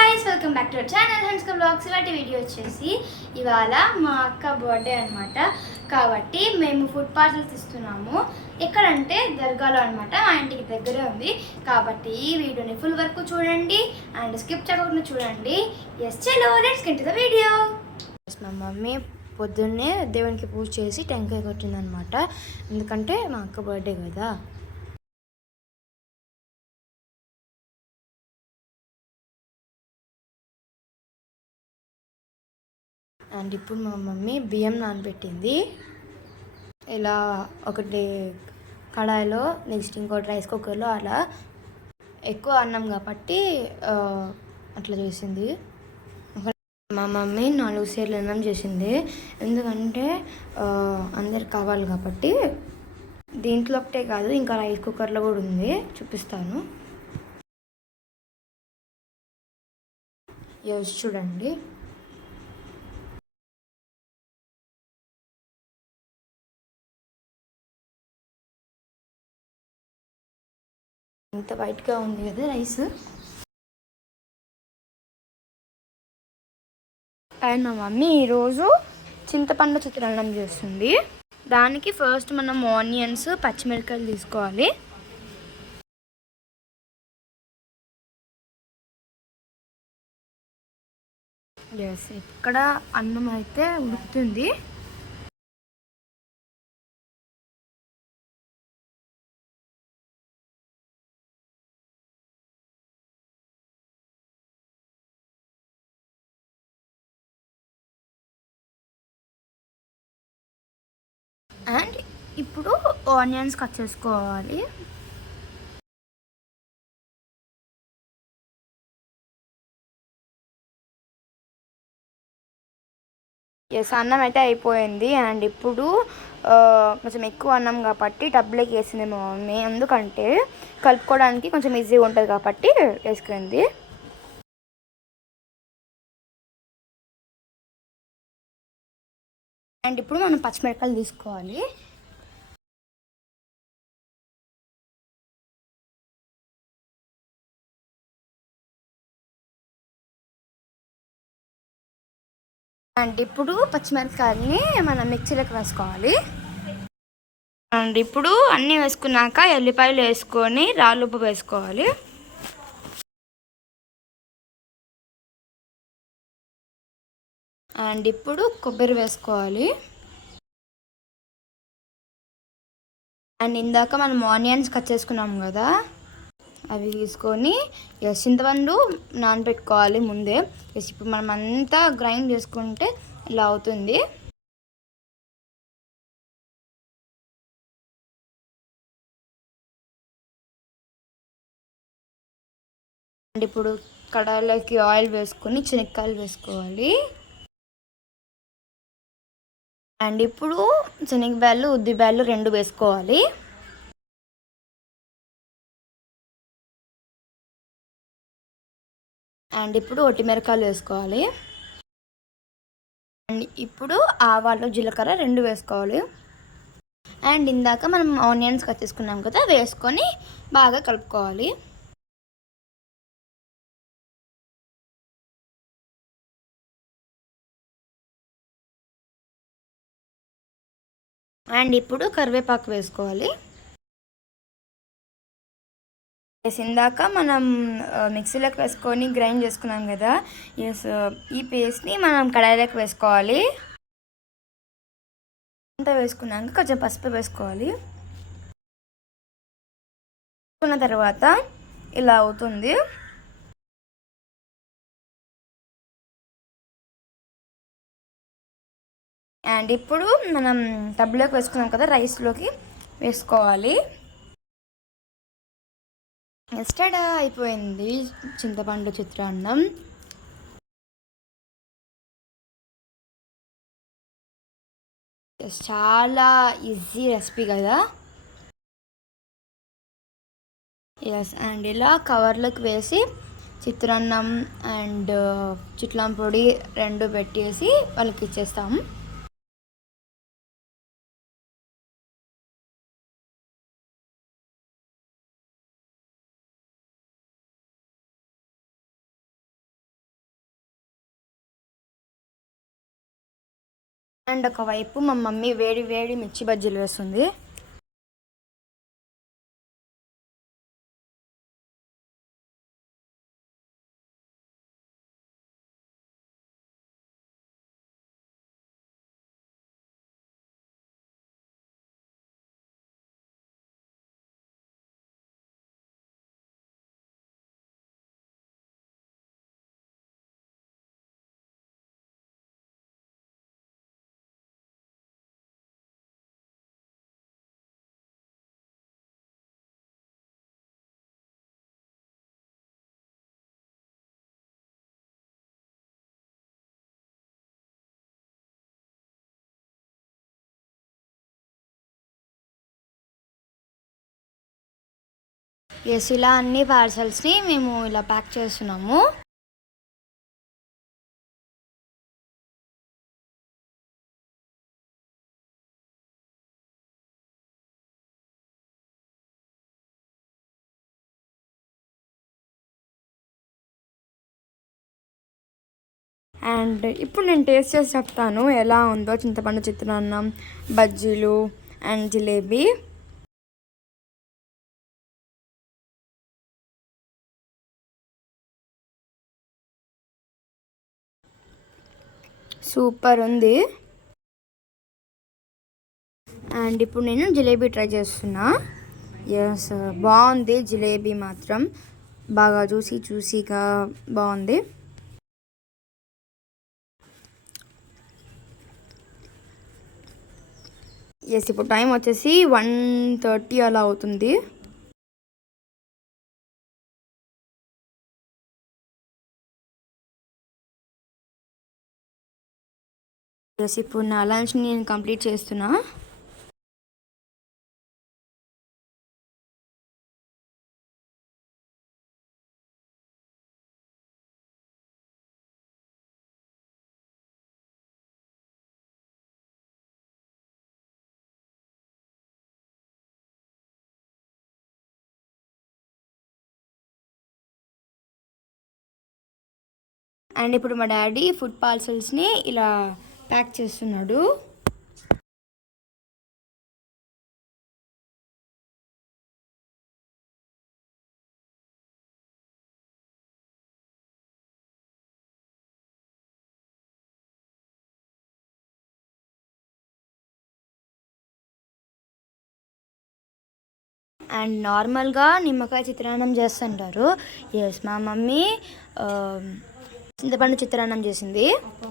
guys, welcome back to our channel Hanska Vlogs. ఇవాటి వీడియో వచ్చేసి ఇవాళ మా అక్క బర్త్డే అన్నమాట. కాబట్టి మేము ఫుడ్ పార్సల్స్ ఇస్తున్నాము. ఎక్కడంటే దర్గాలో అన్నమాట. మా ఇంటికి దగ్గరే ఉంది. కాబట్టి ఈ వీడియోని ఫుల్ వరకు చూడండి అండ్ స్కిప్ చేయకుండా చూడండి. ఎస్ చలో let's get to the video. మా మమ్మీ పొద్దున్నే దేవునికి పూజ చేసి టెంకాయ కొట్టిందనమాట. ఎందుకంటే మా అక్క బర్త్డే కదా. అండ్ ఇప్పుడు మా మమ్మీ బియ్యం నానబెట్టింది. ఇలా ఒకటి కడాయిలో, నెక్స్ట్ ఇంకోటి రైస్ కుక్కర్లో అలా ఎక్కువ అన్నం కాబట్టి అట్లా చేసింది. మా మమ్మీ 4 సేర్లు అన్నం చేసింది. ఎందుకంటే అందరికి కావాలి కాబట్టి. దీంట్లో ఒకటే కాదు, ఇంకా రైస్ కుక్కర్లో కూడా ఉంది, చూపిస్తాను. చూడండి. ఇంత వైట్గా ఉంది కదా రైస్. అండ్ మా మమ్మీ ఈరోజు చింతపండు చిత్రాన్నం చేస్తుంది. దానికి ఫస్ట్ మనం ఆనియన్స్, పచ్చిమిరపకాయలు తీసుకోవాలి. ఇక్కడ అన్నం అయితే ఉడుకుతుంది. అండ్ ఇప్పుడు ఆనియన్స్ కట్ చేసుకోవాలి. అన్నం అయితే అయిపోయింది. అండ్ ఇప్పుడు కొంచెం ఎక్కువ అన్నం కాబట్టి టబ్లోకి వేసింది మా మమ్మీ. ఎందుకంటే కలుపుకోవడానికి కొంచెం ఈజీగా ఉంటుంది కాబట్టి వేసుకుంది. అండ్ ఇప్పుడు మనం పచ్చిమిరపకాయలు తీసుకోవాలి. అండ్ ఇప్పుడు పచ్చిమిరపకాయలని మనం మిక్సీలోకి వేసుకోవాలి. అండ్ ఇప్పుడు అన్నీ వేసుకున్నాక ఎల్లిపాయలు వేసుకొని రాళ్ళుప్పు వేసుకోవాలి. అండ్ ఇప్పుడు కొబ్బరి వేసుకోవాలి. అండ్ ఇందాక మనం ఆనియన్స్ కట్ చేసుకున్నాం కదా, అవి తీసుకొని చింతపండు నానబెట్టుకోవాలి ముందే. ఇప్పుడు మనం అంతా గ్రైండ్ చేసుకుంటే ఇలా అవుతుంది. అండ్ ఇప్పుడు కడాయిలోకి ఆయిల్ వేసుకొని శనక్కాయలు వేసుకోవాలి. అండ్ ఇప్పుడు శనగబ్యాళ్ళు, ఉద్దిబ్యాళ్ళు 2 వేసుకోవాలి. అండ్ ఇప్పుడు ఒట్టిమిరకాయలు వేసుకోవాలి. అండ్ ఇప్పుడు ఆవాలు, జీలకర్ర 2 వేసుకోవాలి. అండ్ ఇందాక మనం ఆనియన్స్ కట్ చేసుకున్నాం కదా, వేసుకొని బాగా కలుపుకోవాలి. అండ్ ఇప్పుడు కరివేపాకు వేసుకోవాలి. ఇందాక మనం మిక్సీలోకి వేసుకొని గ్రైండ్ చేసుకున్నాం కదా, ఈ పేస్ట్ని మనం కడాయిలోకి వేసుకోవాలి. అంతా వేసుకున్నాక కొంచెం పసుపు వేసుకోవాలి. వేసుకున్న తర్వాత ఇలా అవుతుంది. అండ్ ఇప్పుడు మనం టబ్లోకి వేసుకున్నాం కదా, రైస్లోకి వేసుకోవాలి. ఎస్టర్డే అయిపోయింది చింతపండు చిత్రాన్నం. చాలా ఈజీ రెసిపీ కదా. అండ్ ఇలా కవర్లోకి వేసి చిత్రాన్నం అండ్ చిట్లం పొడి 2 పెట్టేసి వాళ్ళకి ఇచ్చేస్తాము. అండ్ ఒకవైపు మా మమ్మీ వేడి వేడి మిర్చి బజ్జీలు వేస్తుంది. ఎస్, ఇలా అన్ని పార్సల్స్ని మేము ఇలా ప్యాక్ చేస్తున్నాము. అండ్ ఇప్పుడు నేను టేస్ట్ చేసి చెప్తాను ఎలా ఉందో చింతపండు చిత్రాన్నం, బజ్జీలు అండ్ జిలేబీ. సూపర్ ఉంది. అండ్ ఇప్పుడు నేను జిలేబీ ట్రై చేస్తున్నా. ఎస్, బాగుంది. జిలేబీ మాత్రం బాగా జ్యూసీగా బాగుంది. ఎస్, ఇప్పుడు టైం వచ్చేసి 1:30 అలా అవుతుంది. ఎస్, ఇప్పుడు నా లంచ్ని నేను కంప్లీట్ చేస్తున్నా. అండ్ ఇప్పుడు మా డాడీ ఫుడ్ పార్సల్స్ని ఇలా ప్యాక్ చేస్తున్నాడు. అండ్ నార్మల్గా నిమ్మకాయ చిత్రాన్నం చేస్తుంటారు. ఎస్, మా మమ్మీ చింతపండు చిత్రాన్నం చేసింది.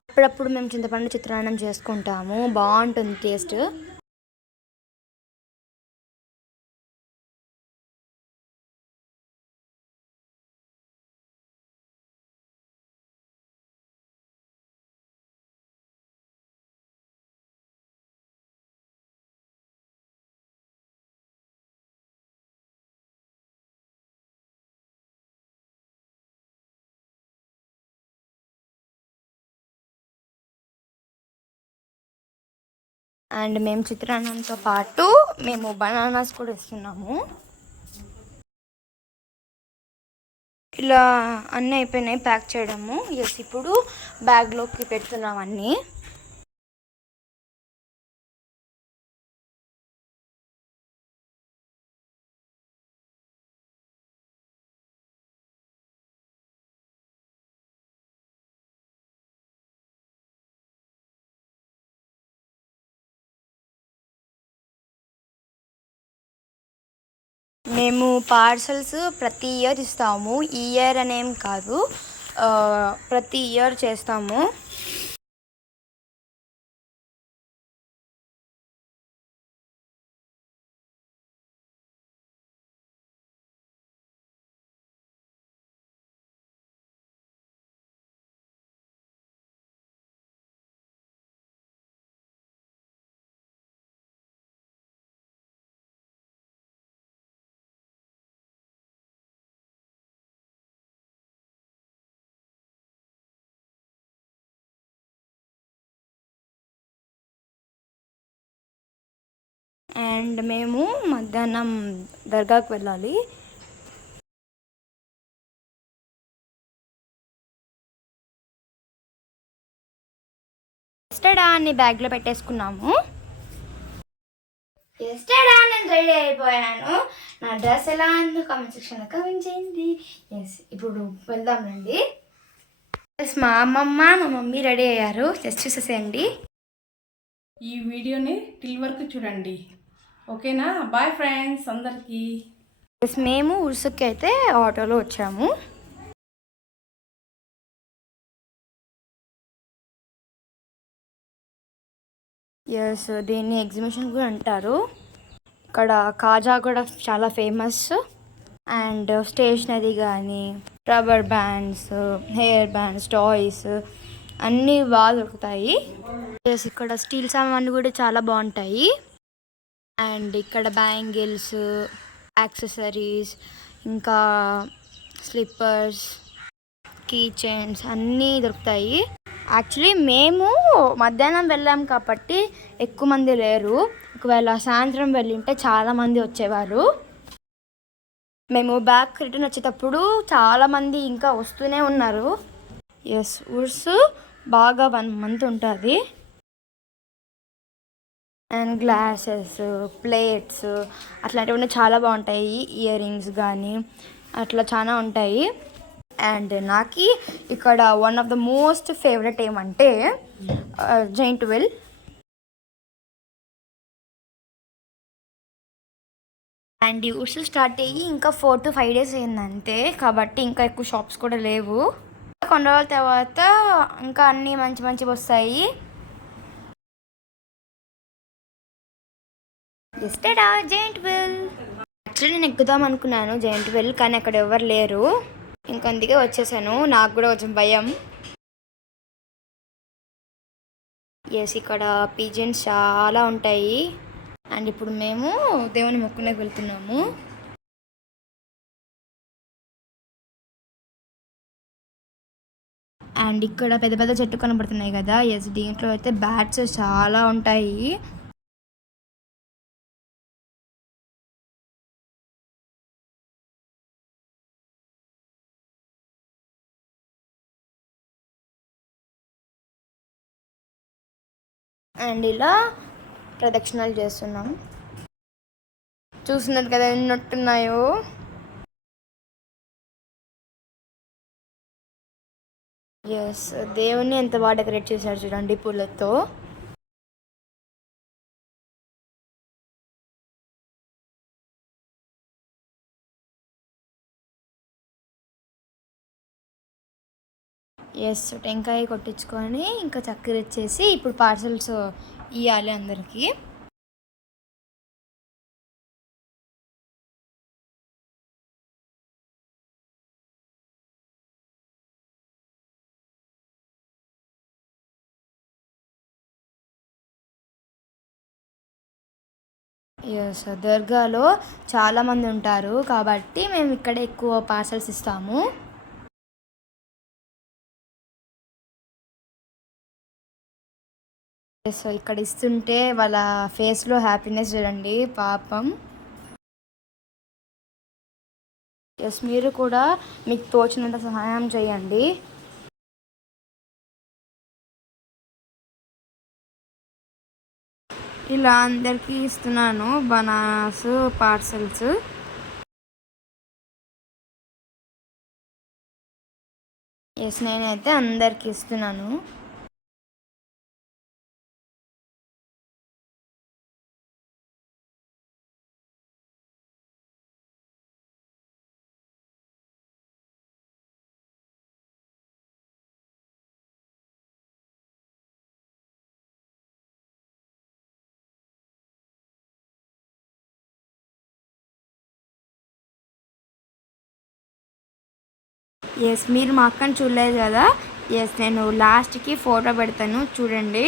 అప్పుడప్పుడు మేము చింతపండు చిత్రాన్నం చేసుకుంటాము, బాగుంటుంది టేస్ట్. అండ్ మేము చిత్రాన్నంతో పాటు మేము బనానాస్ కూడా ఇస్తున్నాము. ఇలా అన్నీ అయిపోయినాయి ప్యాక్ చేయడము. ఎస్, ఇప్పుడు బ్యాగ్లోకి పెడుతున్నాం అన్నీ. మేము పార్సల్స్ ప్రతి ఇయర్ ఇస్తాము. ఈ ఇయర్ అనేం కాదు, ప్రతి ఇయర్ చేస్తాము. అండ్ మేము మధ్యాహ్నం దర్గాకు వెళ్ళాలి. టడా అని బ్యాగ్లో పెట్టేసుకున్నాము. టడా నేను రెడీ అయిపోయాను. నా డ్రెస్ ఎలా ఉందో కామెంట్ సెక్షన్లో కామెంట్ చేయండి. ఇప్పుడు వెళ్దాం రండి. మా అమ్మమ్మ మా మమ్మీ రెడీ అయ్యారు, జస్ట్ చూసేసేయండి. ఈ వీడియోని టిల్ వరకు చూడండి, ఓకేనా? బాయ్ ఫ్రెండ్స్ అందరికీ. మేము ఉరుసుకి అయితే ఆటోలో వచ్చాము. దీన్ని ఎగ్జిబిషన్ కూడా అంటారు. ఇక్కడ కాజా కూడా చాలా ఫేమస్. అండ్ స్టేషనరీ కానీ rubber bands, hair bands, toys అన్నీ బాగా దొరుకుతాయి. ఇక్కడ స్టీల్ సామాన్లు కూడా చాలా బాగుంటాయి. అండ్ ఇక్కడ బ్యాంగిల్స్, యాక్సెసరీస్, ఇంకా స్లిప్పర్స్, కీ చైన్స్ అన్నీ దొరుకుతాయి. యాక్చువల్లీ మేము మధ్యాహ్నం వెళ్ళాం కాబట్టి ఎక్కువ మంది లేరు. ఒకవేళ సాయంత్రం వెళ్ళింటే చాలామంది వచ్చేవారు. మేము బ్యాక్ రిటర్న్ వచ్చేటప్పుడు చాలామంది ఇంకా వస్తూనే ఉన్నారు. ఉర్సు బాగా 1 month ఉంటుంది. అండ్ గ్లాసెస్, ప్లేట్స్ అట్లాంటివన్నీ చాలా బాగుంటాయి. ఇయర్ రింగ్స్ కానీ అట్లా చాలా ఉంటాయి. అండ్ నాకు ఇక్కడ one of the most favourite ఏమంటే జైంట్ వీల్. అండ్ ఈ ఉర్సు స్టార్ట్ అయ్యి ఇంకా 4 to 5 days అయిందంతే, కాబట్టి ఇంకా ఎక్కువ షాప్స్ కూడా లేవు. కొన్ని రోజుల తర్వాత ఇంకా అన్నీ మంచి మంచివి వస్తాయి. జైంట్ వీల్ యాక్చువల్లీ నేను ఎక్కుదాం అనుకున్నాను జైంట్ వీల్, కానీ అక్కడ ఎవరు లేరు. ఇంకా అందుకే వచ్చేసాను. నాకు కూడా కొంచెం భయం. ఇక్కడ పిజన్స్ చాలా ఉంటాయి. అండ్ ఇప్పుడు మేము దేవుని మొక్కునేకి వెళ్తున్నాము. అండ్ ఇక్కడ పెద్ద పెద్ద చెట్టు కనబడుతున్నాయి కదా. దీంట్లో అయితే బ్యాట్స్ చాలా ఉంటాయి. అండ్ ఇలా ప్రదక్షిణాలు చేస్తున్నాం. చూస్తున్నారు కదా ఎన్నట్టున్నాయో. దేవుణ్ణి ఎంత బాగా డెకరేట్ చేశారు చూడండి పూలతో. టెంకాయ కొట్టించుకొని ఇంకా చక్కెర ఇచ్చేసి ఇప్పుడు పార్సల్స్ ఇవ్వాలి అందరికీ. దర్గాలో చాలామంది ఉంటారు కాబట్టి మేము ఇక్కడ ఎక్కువ పార్సల్స్ ఇస్తాము. ఇక్కడ ఇస్తుంటే వాళ్ళ ఫేస్లో హ్యాపీనెస్ చూడండి పాపం. మీరు కూడా మీకు తోచినంత సహాయం చేయండి. ఇలా అందరికీ ఇస్తున్నాను బనానాస్ పార్సల్స్. నేనైతే అందరికి ఇస్తున్నాను. మీరు మా అక్కని చూడలేదు కదా. నేను లాస్ట్కి ఫోటో పెడతాను చూడండి.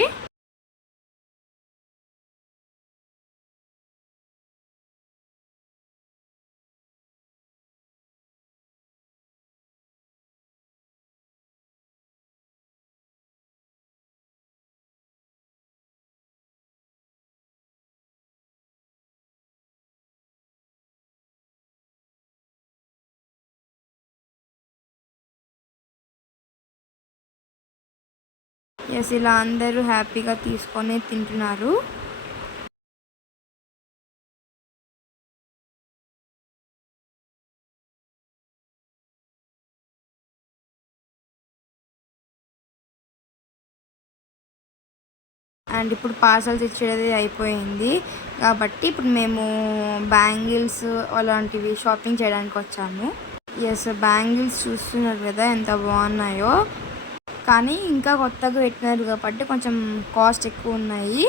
ఎస్, ఇలా అందరూ హ్యాపీగా తీసుకొని తింటున్నారు. అండ్ ఇప్పుడు పార్సల్స్ ఇచ్చేది అయిపోయింది కాబట్టి ఇప్పుడు మేము బ్యాంగిల్స్ అలాంటివి షాపింగ్ చేయడానికి వచ్చాము. ఎస్, బ్యాంగిల్స్ చూస్తున్నారు కదా ఎంత బాగున్నాయో, కానీ ఇంకా కొత్తగా పెట్టినారు కాబట్టి కొంచెం కాస్ట్ ఎక్కువ ఉన్నాయి.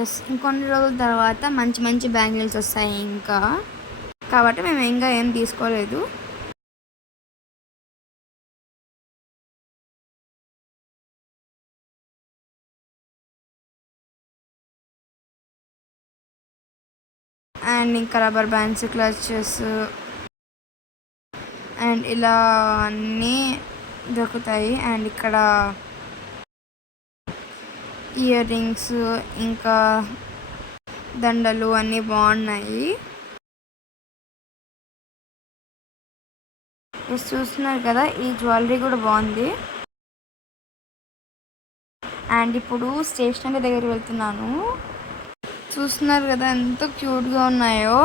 ఎస్, ఇంకొన్ని రోజుల తర్వాత మంచి మంచి బ్యాంగిల్స్ వస్తాయి ఇంకా, కాబట్టి మేము ఇంకా ఏం తీసుకోలేదు. అండ్ ఇంకా రబ్బర్ బ్యాండ్స్, క్లచెస్ అండ్ ఇలా అన్నీ దొరుకుతాయి. అండ్ ఇక్కడ ఇయర్ రింగ్స్ ఇంకా దండలు అన్నీ బాగున్నాయి. చూస్తున్నారు కదా, ఈ జ్యువెలరీ కూడా బాగుంది. అండ్ ఇప్పుడు స్టేషనరీ దగ్గర వెళ్తున్నాను. చూస్తున్నారు కదా ఎంత క్యూట్గా ఉన్నాయో.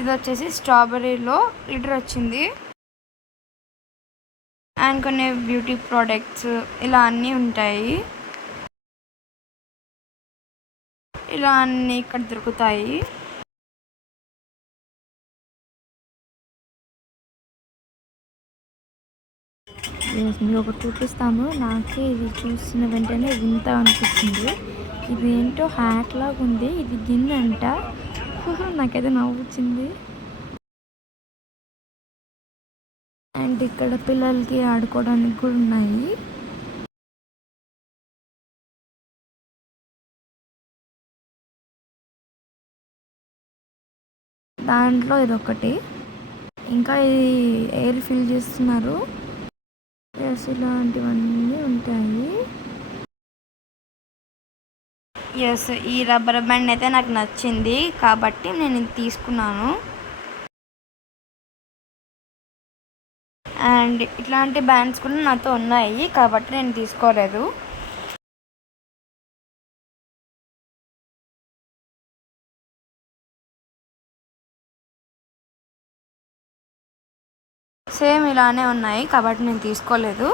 ఇది వచ్చేసి స్ట్రాబెర్రీలో లిటర్ వచ్చింది. అండ్ కొన్ని బ్యూటీ ప్రోడక్ట్స్ ఇలా అన్నీ ఉంటాయి. ఇలా అన్నీ ఇక్కడ దొరుకుతాయి. మీరు ఒకటి చూపిస్తాను. నాకే ఇది చూసిన వెంటనే వింత అనిపిస్తుంది. ఇది ఏంటో హ్యాట్ లాగా ఉంది. ఇది గిన్నె అంట. నాకైతే నవ్వు వచ్చింది. అండ్ ఇక్కడ పిల్లలకి ఆడుకోవడానికి కూడా ఉన్నాయి. దాంట్లో ఇదొకటి. ఇంకా ఇది ఎయిర్ ఫిల్ చేస్తున్నారు. ఎస్, ఇలాంటివన్నీ ఉంటాయి. ఎస్, ఈ రబ్బర్ బ్యాండ్ అయితే నాకు నచ్చింది కాబట్టి నేను ఇది తీసుకున్నాను. అండ్ ఇట్లాంటి బ్యాండ్స్ కూడా నాతో ఉన్నాయి కాబట్టి నేను తీసుకోలేదు. సేమ్ ఇలానే ఉన్నాయి కాబట్టి నేను తీసుకోలేదు.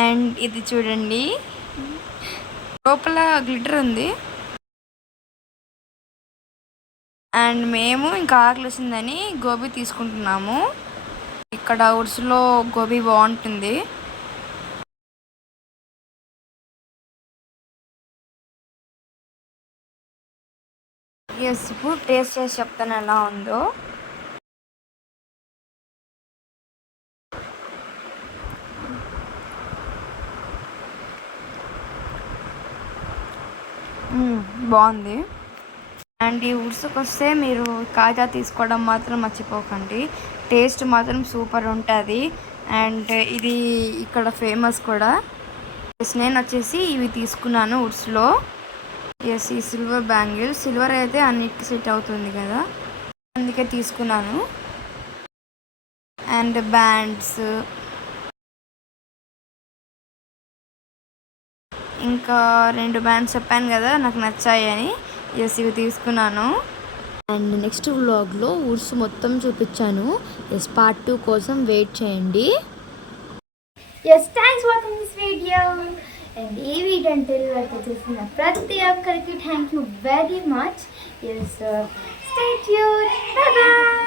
అండ్ ఇది చూడండి, లోపల గ్లిటర్ ఉంది. అండ్ మేము ఇంకా ఆకలిసిందని గోబీ తీసుకుంటున్నాము. ఇక్కడ ఉర్సులో గోబీ బాగుంటుంది. ఎస్, ఇప్పుడు టేస్ట్ చేసి చెప్తాను ఎలా ఉందో. బాగుంది. అండ్ ఈ ఉర్సుకు వస్తే మీరు కాజా తీసుకోవడం మాత్రం మర్చిపోకండి. టేస్ట్ మాత్రం సూపర్ ఉంటుంది. అండ్ ఇది ఇక్కడ ఫేమస్ కూడా. నేను వచ్చేసి ఇవి తీసుకున్నాను ఉర్సులో. ఎస్, ఈ సిల్వర్ బ్యాంగిల్, సిల్వర్ అయితే అన్నిటికీ సెట్ అవుతుంది కదా, అందుకే తీసుకున్నాను. అండ్ బ్యాండ్స్ ఇంకా 2 బ్యాండ్స్ చెప్పాను కదా నాకు నచ్చాయి అని. ఎస్, ఇవి తీసుకున్నాను. అండ్ నెక్స్ట్ వ్లాగ్లో ఉర్సు మొత్తం చూపించాను. ఎస్, పార్ట్ 2 కోసం వెయిట్ చేయండి. Yes, thanks for watching this video. And ఈ వీడియో అంటే వరకు చూసిన ప్రతి ఒక్కరికి thank you very much. Yes, stay tuned. Bye by.